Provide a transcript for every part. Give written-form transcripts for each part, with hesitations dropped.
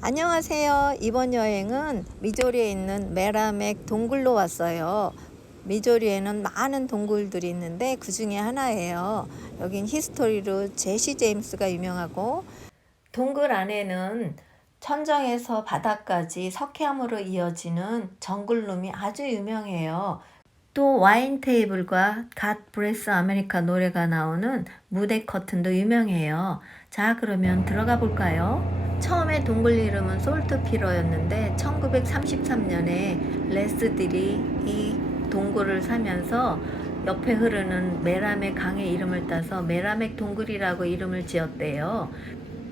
안녕하세요. 이번 여행은 미조리에 있는 메라맥 동굴로 왔어요. 미조리에는 많은 동굴들이 있는데 그 중에 하나예요. 여긴 히스토리로 제시 제임스가 유명하고, 동굴 안에는 천정에서 바닥까지 석회암으로 이어지는 정글룸이 아주 유명해요. 또 와인 테이블과 갓 브레스 아메리카 노래가 나오는 무대 커튼도 유명해요. 자, 그러면 들어가 볼까요? 처음에 동굴 이름은 솔트피러였는데 1933년에 레스들이 이 동굴을 사면서 옆에 흐르는 메라맥 강의 이름을 따서 메라맥 동굴이라고 이름을 지었대요.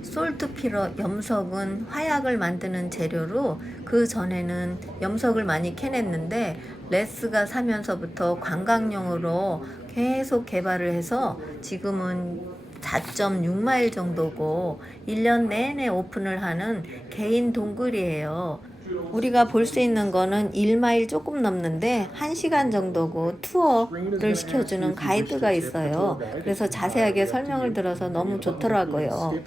솔트피러 염석은 화약을 만드는 재료로 그 전에는 염석을 많이 캐냈는데 레스가 사면서부터 관광용으로 계속 개발을 해서 지금은 4.6마일 정도고 1년 내내 오픈을 하는 개인 동굴이에요. 우리가 볼 수 있는 거는 1마일 조금 넘는데 1시간 정도고 투어를 시켜주는 가이드가 있어요. 그래서 자세하게 설명을 들어서 너무 좋더라고요.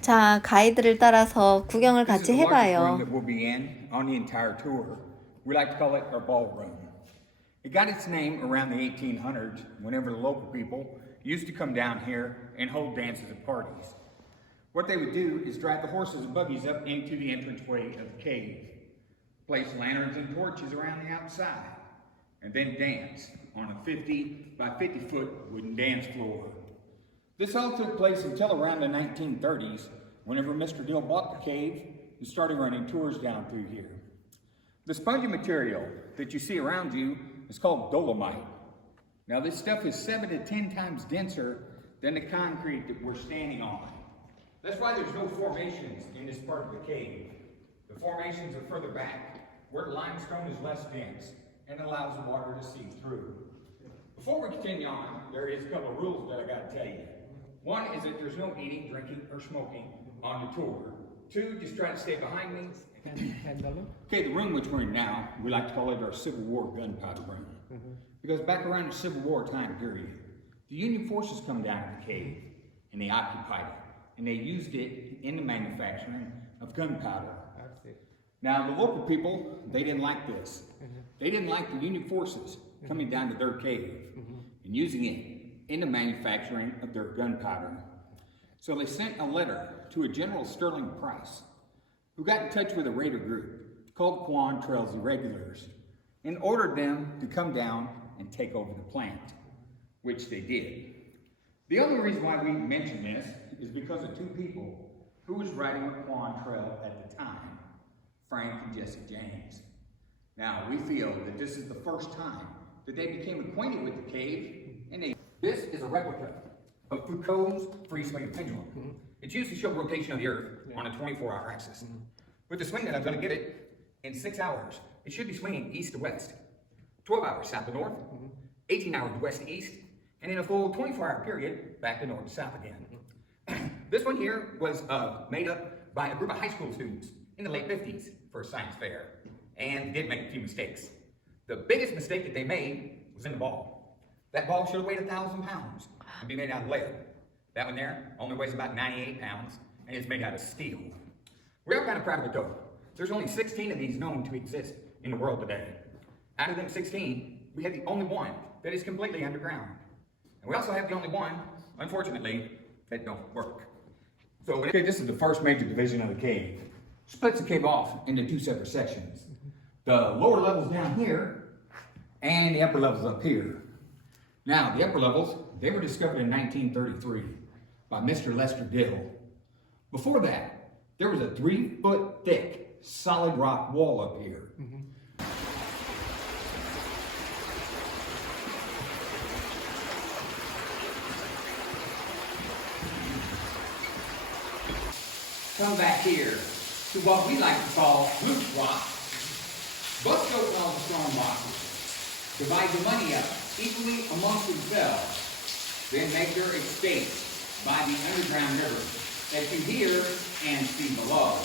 자, 가이드를 따라서 구경을 같이 해봐요. We like to call it our ballroom. It got its name around the 1800s whenever the local people used to come down here and hold dances and parties. What they would do is drive the horses and buggies up into the entranceway of the cave, place lanterns and torches around the outside, and then dance on a 50 by 50 foot wooden dance floor. This all took place until around the 1930s, whenever Mr. Dill bought the cave and started running tours down through here. The spongy material that you see around you is called dolomite. Now this stuff is 7 to 10 times denser than the concrete that we're standing on. That's why there's no formations in this part of the cave. The formations are further back, where the limestone is less dense and allows the water to seep through. Before we continue on, there is a couple of rules that I gotta tell you. One is that there's no eating, drinking, or smoking on the tour. Two, just try to stay behind me. Okay, the room which we're in now, we like to call it our Civil War gunpowder room. Because back around the Civil War time period, the Union forces come down to the cave and they occupied it. And they used it in the manufacturing of gunpowder. Now the local people, they didn't like this. They didn't like the Union forces coming down to their cave and using it in the manufacturing of their gunpowder. So they sent a letter to a General Sterling Price, who got in touch with a raider group called Trail's Irregulars and ordered them to come down and take over the plant, which they did. The only reason why we mention this is because of two people who was riding with Trail at the time, Frank and Jesse James. Now, we feel that this is the first time that they became acquainted with the cave, and this is a replica of Foucault's free-swinging pendulum. It's used to show rotation of the Earth on a 24-hour axis. With the swing that I'm going to give it, in 6 hours, it should be swinging east to west, 12 hours south to north, 18 hours west to east, and in a full 24-hour period, back to north to south again. This one here was made up by a group of high school students in the late 50s for a science fair, and did make a few mistakes. The biggest mistake that they made was in the ball. That ball should have weighed 1,000 pounds and be made out of lead. That one there only weighs about 98 pounds, and it's made out of steel. We are kind of proud of it though. There's only 16 of these known to exist in the world today. Out of them 16, we have the only one that is completely underground. And we also have the only one, unfortunately, that don't work. So this is the first major division of the cave. Splits the cave off into two separate sections. The lower levels down here, and the upper levels up here. Now, the upper levels, they were discovered in 1933 by Mr. Lester Dill. Before that, there was a 3-foot thick solid rock wall up here. Come back here to what we like to call loose rock. Bust open all the strong boxes. Divide the money up equally amongst themselves. Then make their estates by the underground river that you hear and see below.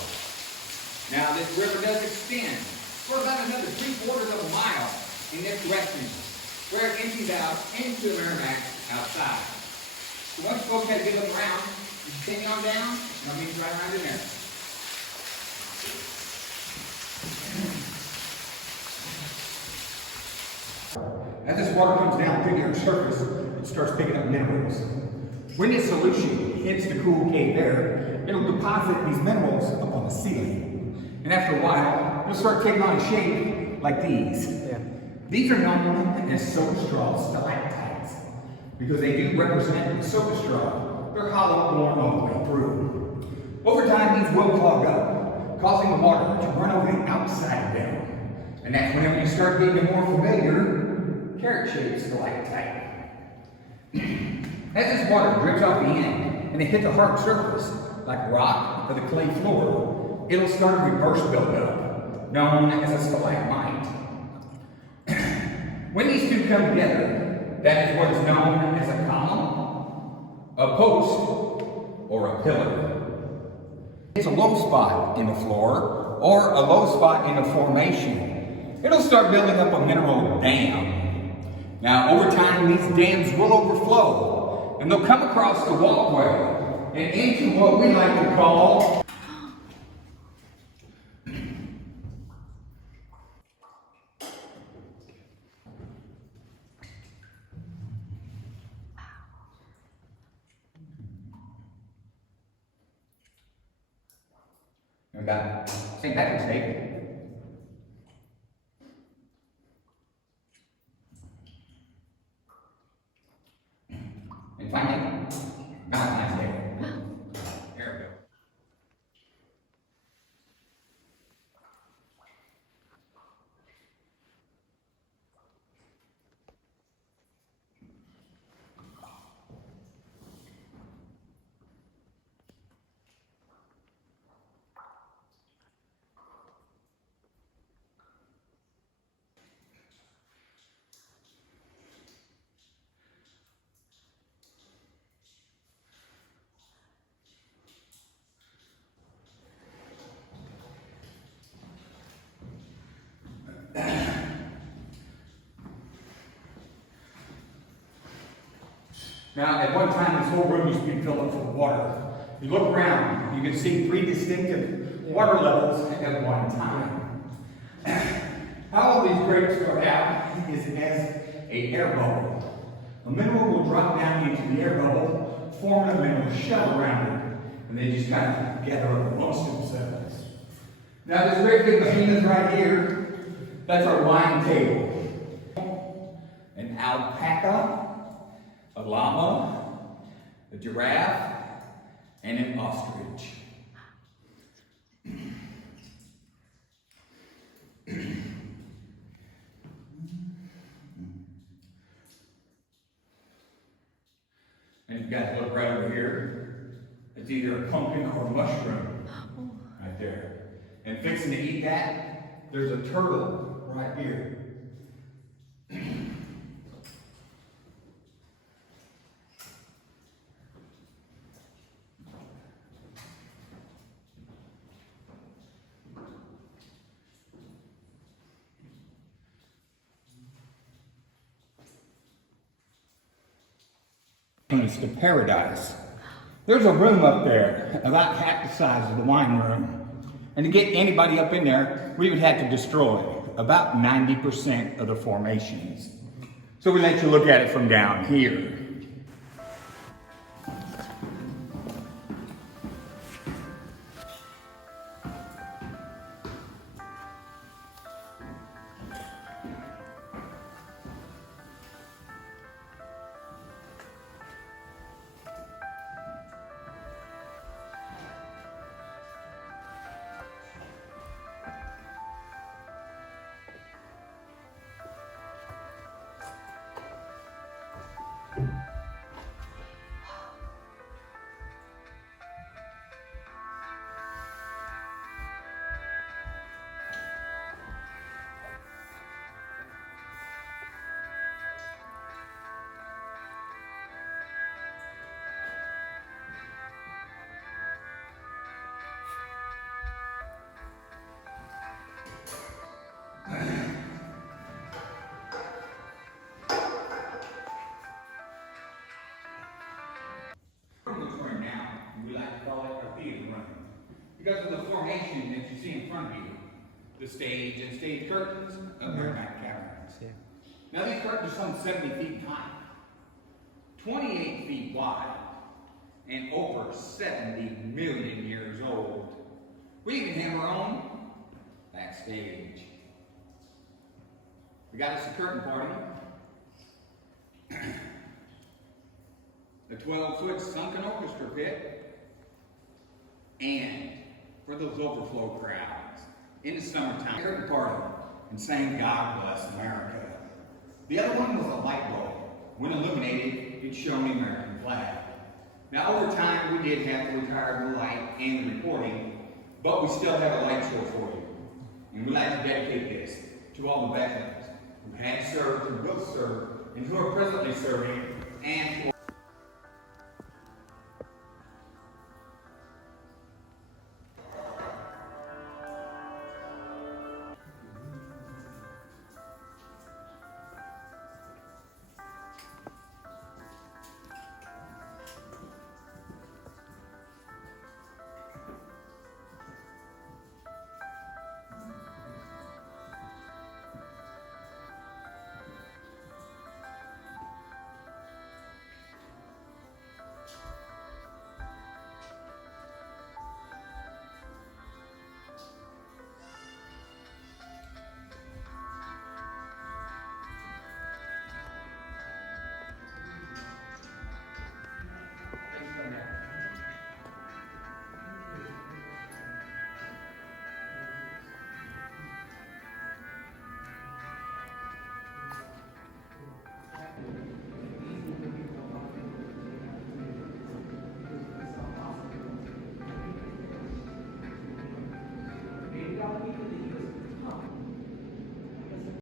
Now this river does extend for about another 3/4 of a mile in this direction, where it empties out into Meramec outside. So once you folks had a good look around, you continue on down, and I'll meet you right around in there. water comes down through the Earth's surface, it starts picking up minerals. When this solution hits the cool cave air, it'll deposit these minerals up on the ceiling. And after a while, it'll start taking on a shape like these. Yeah. These are known as soda straw stalactites because they do represent the soda straw. They're hollow, born all the way through. Over time, these will clog up, causing the water to run over the outside of them. And that's whenever you start getting a more familiar carrot-shaped stalactite. As this water drips off the end and it hits the hard surface, like rock or the clay floor, it'll start a reverse buildup, known as a stalagmite. When these two come together, that is what is known as a column, a post, or a pillar. It's a low spot in the floor or a low spot in a formation. It'll start building up a mineral dam. Now, over time, these dams will overflow, and they'll come across the walkway and into what we like to call about St. Patrick's Day. And finally, Valentine's Day. There we go. Now, at one time, this whole room used to be filled up full of water. You look around, you can see 3 distinctive water levels at one time. How all these grapes start out is as a air bubble. A mineral will drop down into the air bubble, forming a mineral shell around it, and they just kind of gather up amongst themselves. Now, this great big behemoth right here, that's our wine table. An alpaca, a llama, a giraffe, and an ostrich. And you guys look right over here. It's either a pumpkin or a mushroom right there. And fixing to eat that, there's a turtle right here. It's the paradise. There's a room up there about half the size of the wine room. And to get anybody up in there, we would have to destroy about 90% of the formations. So we let you look at it from down here. Because of the formation that you see in front of you, the stage and stage curtains of Meramec Caverns. Yeah. Now these curtains are some 70 feet high, 28 feet wide, and over 70 million years old. We even have our own backstage. We got us a curtain party. A 12-foot sunken orchestra pit. And for those overflow crowds in the summertime, curtain party and sang God Bless America. The other one was a light bulb. When illuminated, it shone the American flag. Now over time, we did have to retire the light and the recording, but we still have a light show for you. And we'd like to dedicate this to all the veterans who had served, who will serve, and who are presently serving, and for